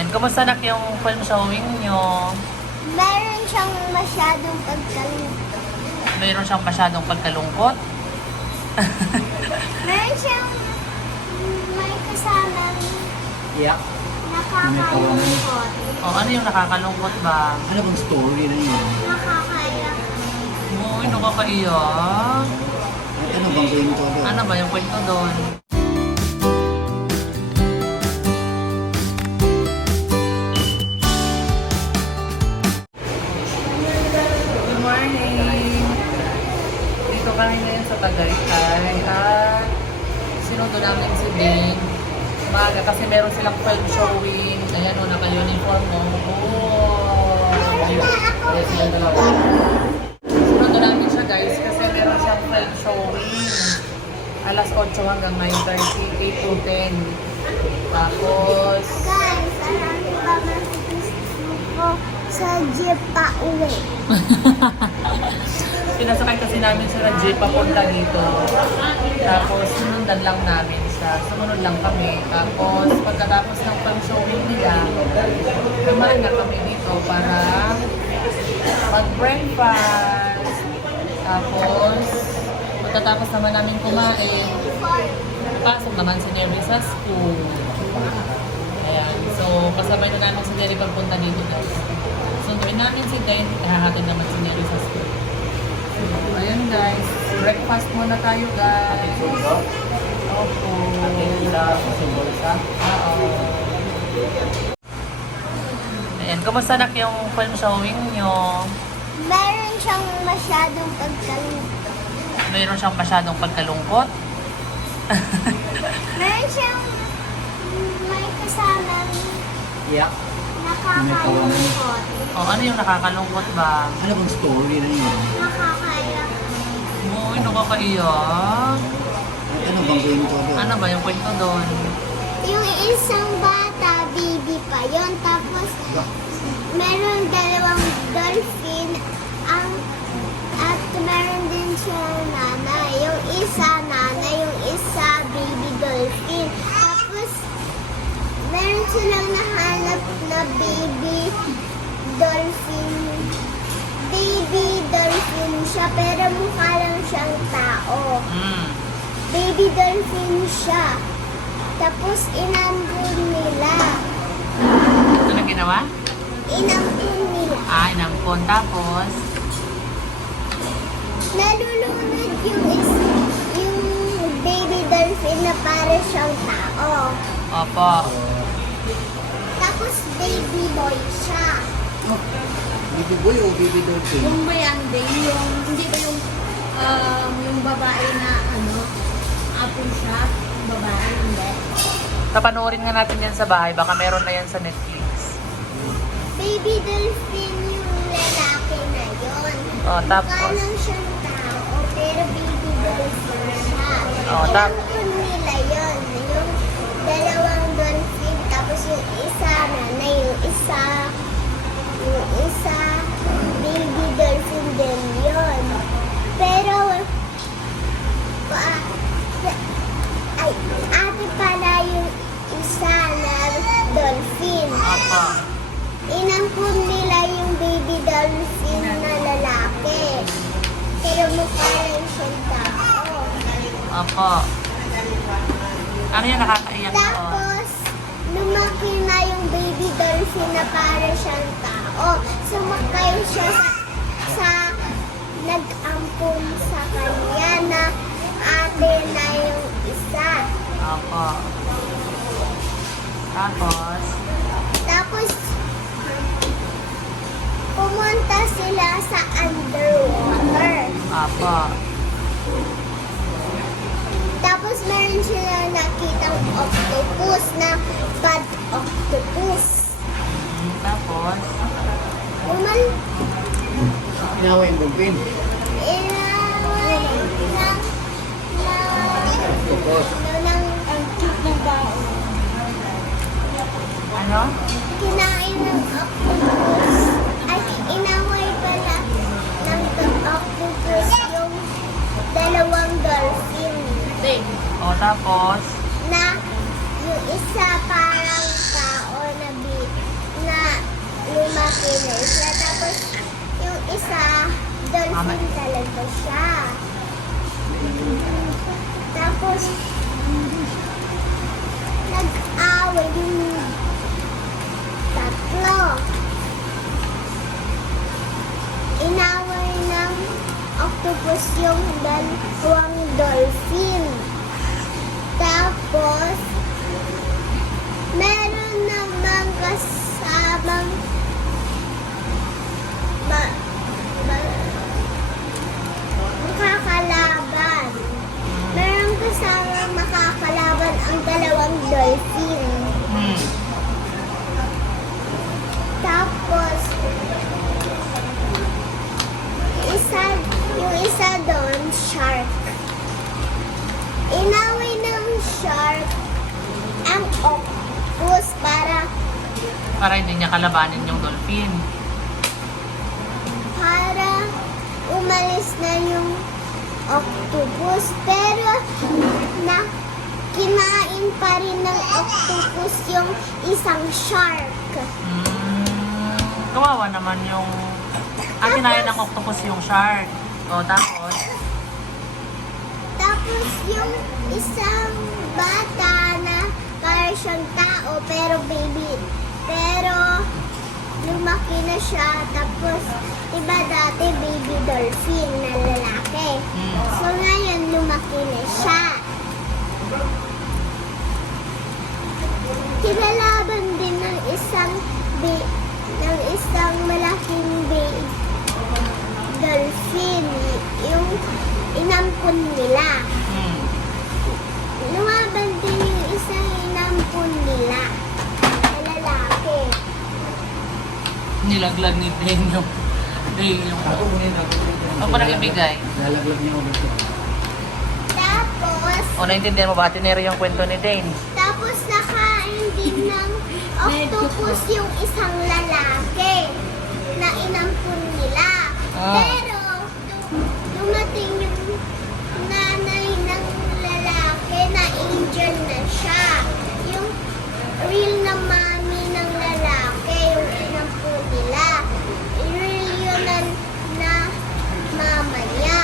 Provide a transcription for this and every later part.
Ayan, kumusta nak yung film showing nyo? Meron siyang masyadong pagkalungkot. Mayroon siyang masyadong pagkalungkot? Meron siyang may kasamang Yeah. nakakalungkot. O ano yung nakakalungkot ba? Ano bang story na yun? Nakakaiyak. Uy, nakakaiyak. Ano bang kwento doon? Ano ba yung kwento doon? Good morning! Dito kami ngayon sa Tagaytay at sinundo namin si Bing. Umaga kasi meron silang film showing. Ayan o, naka-uniform mo. Oh! Ayan silang dalawa. Sinundo namin siya guys kasi meron siyang film showing. Alas 8 hanggang 9:30, 8 to 10. Tapos, Guys, alam niyo ba ko sa jeep pa uwi? sinasakay kasi namin siya ng jeep papunta dito. Tapos, sinundan lang namin siya. Sumunod lang kami. Tapos, pagkatapos ng pang-showing nila, kumain na kami dito para mag-breakfast. Tapos, pagkatapos naman namin kumain, pasok naman si Jerry sa school. Ayan. So, kasabay na namin si Jerry pagpunta dito guys. Sunduin namin si Dane, hahatid naman si Jerry sa school. So, ayan guys. Breakfast muna tayo guys. Opo. Oo. Ayan. Kumusta nak yung film showing nyo? Meron siyang masyadong pagkalungkot. Mayroon siyang masyadong pagkalungkot? Meron siyang may kasamang Yeah. nakakalungkot. O ano yung nakakalungkot ba? Ano bang story na yun? Nakakaiyak. Uy, nakakaiyak. Ano bang kwento doon? Ano ba yung kwento doon? Yung isang bata, baby pa yon. Tapos, meron dalawang dolphin. At meron din siyang nanay. Yung isa, nanay. Yung isa, baby dolphin. Tapos, meron silang nahanap na baby dolphin. Baby dolphin siya, pero mukha lang siyang tao. Baby dolphin siya. Tapos inampun nila. Ano na ginawa? Inampun nila. Inampon. Tapos, Nalulunod yung baby dolphin na para siyang tao. opo. Tapos baby boy siya. Baby boy o baby dolphin? Yung bayande, yung, hindi ba yung babae na apo siya, babae, hindi. Tapanoorin nga natin yan sa bahay. Baka meron na yan sa Netflix. Baby dolphin yung lalaki na yon. Oh, tapos? Mukha lang siyang tao, pero baby dolphin siya. Oh, Inampun nila yon. Yung dalawang dolphin, tapos yung isa nanay, yung isa baby dolphin din yon. Pero, ate pala yung isa na dolphin. Opo. Inampun nila yung baby dolphin na lalaki. Pero mukha lang siyang tao. Opo. Ano yung nakakaiyak doon? Tapos, lumaki na yung baby dolphin na para siyang tao. Sumakay siya sa nag-ampun sa kanya na ate na yung isa. Opo. Tapos, pumunta sila sa underwater. opo. Tapos meron sila nakitang octopus na bad octopus. Tapos, Inawa yung dolphin. Inaway Tapos, ang cute ng tao. ano? Kinain ng octopus. Ay, inaway pala ng octopus yung dalawang dolphin. O, tapos, Na yung isa parang tao na Dolphin talaga siya. Tapos, nag-away yung tatlo. Inaway ng octopus yung dalawang dolphin. Tapos, meron namang kasamang makakalaban. Meron kasamang makakalaban ang dalawang dolphin. Hmm. Tapos, yung isa doon, shark. Inaway ng shark ang octopus Para hindi niya kalabanin yung dolphin. para umalis na yung octopus. Pero kinain pa rin ng octopus yung isang shark. Kawawa naman yung... kinain ng octopus yung shark. O, tapos... Tapos yung isang bata na para siyang tao pero baby. Pero lumaki na siya. Tapos iba dati baby dolphin na lalaki. So ngayon lumaki na siya. Kinalaban din ng isang malaking baby dolphin. Yung inampun nila. Lumaban din yung isang inampun nila na lalaki. Nilaglag ni Dane yung... Ako muna. Ano pa nang ibigay? Lalaglag niya ako dito. Tapos, O, naintindihan mo ba? Tinero yung kwento ni Dane. tapos nakain din ng octopus yung isang lalaki na inampun nila. Pero, dumating yung nanay ng lalaki na injured na siya. Yung real na mami ng lalaki, yung inampun nila. Real yun na mama niya.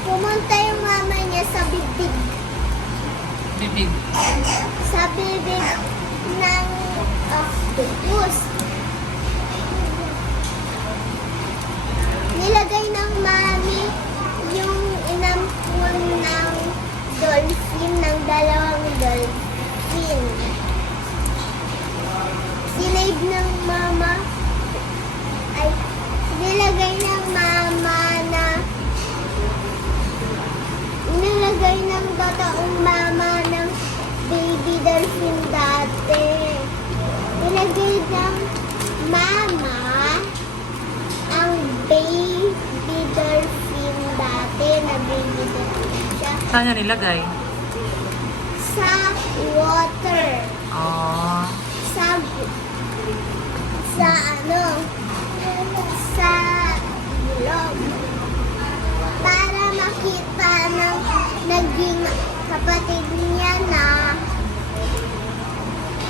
Pumunta yung mama niya sa bibig Bibig. ng octopus. Nilagay ng mami yung inampun ng dolphin, ng dalawang dolphin. Sinave ng mama, nilagay ng mama na nilagay ng totoong mama ng baby dolphin dati. Nilagay ng mama ang baby dolphin dati na baby dolphin siya Saan niya nilagay? sa water. Oh. Sa ilog. Para makita ng naging kapatid niya na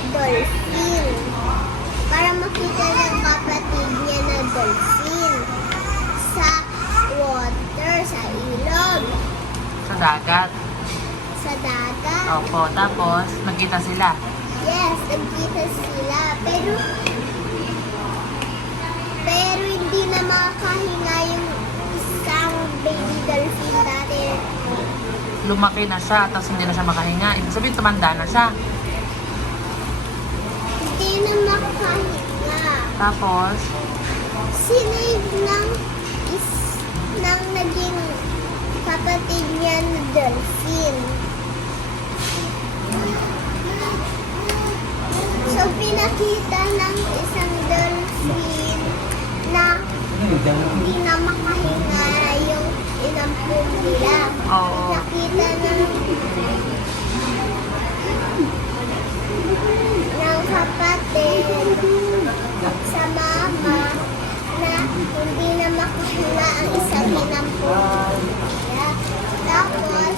dolphin. Para makita ng kapatid niya na dolphin. Sa water, sa ilog, Sa dagat. sa dagat. Opo. Tapos, nagkita sila. Yes, nagkita sila. Pero hindi na makahinga yung isang baby dolphin dati. Lumaki na siya, tapos hindi na siya makahinga. Ibig sabihin, tumanda na siya. Hindi na makahinga. Tapos, Sinave ng naging kapatid niya na dolphin. So, pinakita ng isang dolphin na hindi na makahinga yung inampun nila. Oo. Nakita ng kapatid sa mama na hindi na makahinga ang isang inampun nila. Tapos,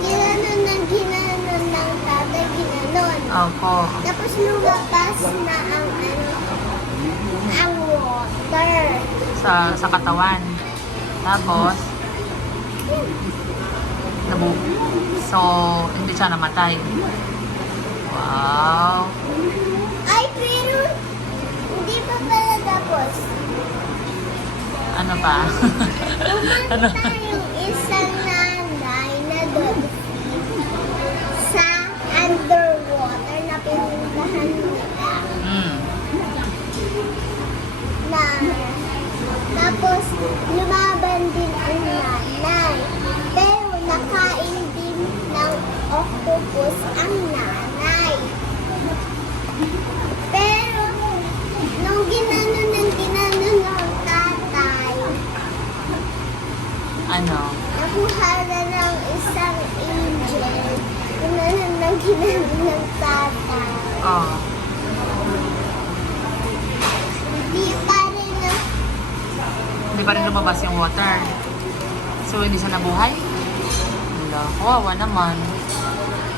ginanon ng tatay, ginanon. opo. Tapos lumabas na ang water. water. sa katawan. Tapos, so, hindi siya namatay. Wow. Ay, pero hindi pa pala tapos. Ano pa? Ano? Pumunta yung isang nanay na dolphin sa underwater na pinuntahan nila. Mm. Na, tapos, lumaban din ang nanay. Pero nakain din ng octopus ang nanay. Pero, nung ginanon ng tatay, Ano? nakuha na ng isang angel. Ginanon ng tatay. Oh. Hindi pa rin lumabas yung water. So, hindi siya nabuhay? Wala. Kawawa naman.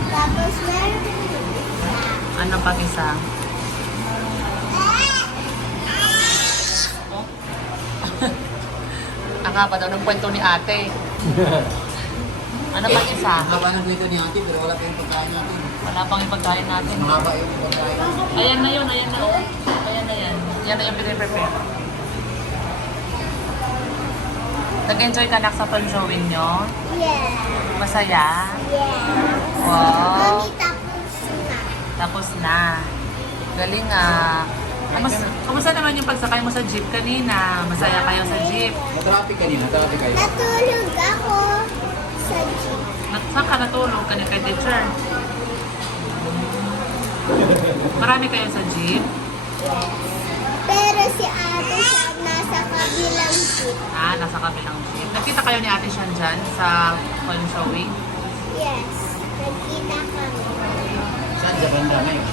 Tapos meron Ano pang isa? Oh? Ang haba daw ng kwento ni ate. Ano pang isa? Haba ng kwento ni ate, pero wala pa yung pagkain natin. Wala pang ipagkain natin. Mahaba yung pagkain. Ayan na yun, ayan na. Oh. Ayan na yan. Yan na yung pinipprepare. Nag-enjoy ka na sa film showing nyo? yeah. Masaya? Yeah. Wow. Mami, tapos na. Tapos na. Galing ah. Kamusta naman yung pagsakay mo sa jeep kanina? Masaya kayo sa jeep? Matraffic kanina, traffic kayo. Natulog ako sa jeep. Saan ka natulog? Kanina kay teacher? Marami kayo sa jeep? Yes. Pero si ate siya nasa kabilang jeep. Ah, nasa kabilang jeep. Nakita kayo ni ate Shan dyan sa film showing? Yes. Nagkita kami. Saan sa banda ngayon?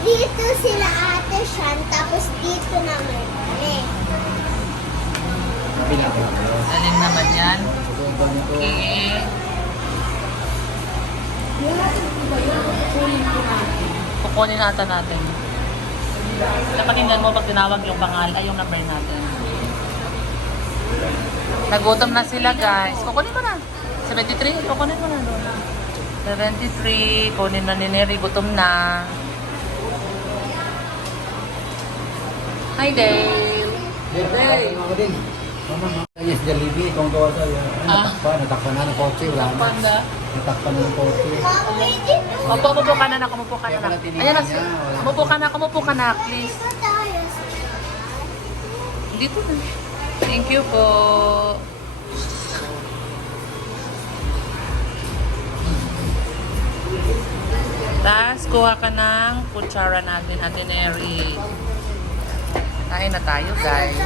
Dito sila ate siya, tapos dito naman kami. Kabila ko. Galing naman yan. Susunod nito. Okay. Kukunin natin natin. Napakinggan mo pag tinawag yung pangal, ay yung number natin. Nagutom na sila guys. Kukunin mo na. 73, kukunin mo na doon. 73, kunin na ni Neri, gutom na. Hi Dale! Hey! Ako din. Mama, yes, Jollibee. Kung gawa sa natakpan na ng kotse. Wala na. Panda. Natakpan na ng kotse. Mama, pwede po. Umupo ka na na, umupo ka na Kaya na. pala tinignan Ayan na, niya, wala. umupo ka na, please. Dito tayo sa Dito na. Thank you po. Tapos, kuha ka ng kutsara natin, Ate Neri. Kain na tayo, guys.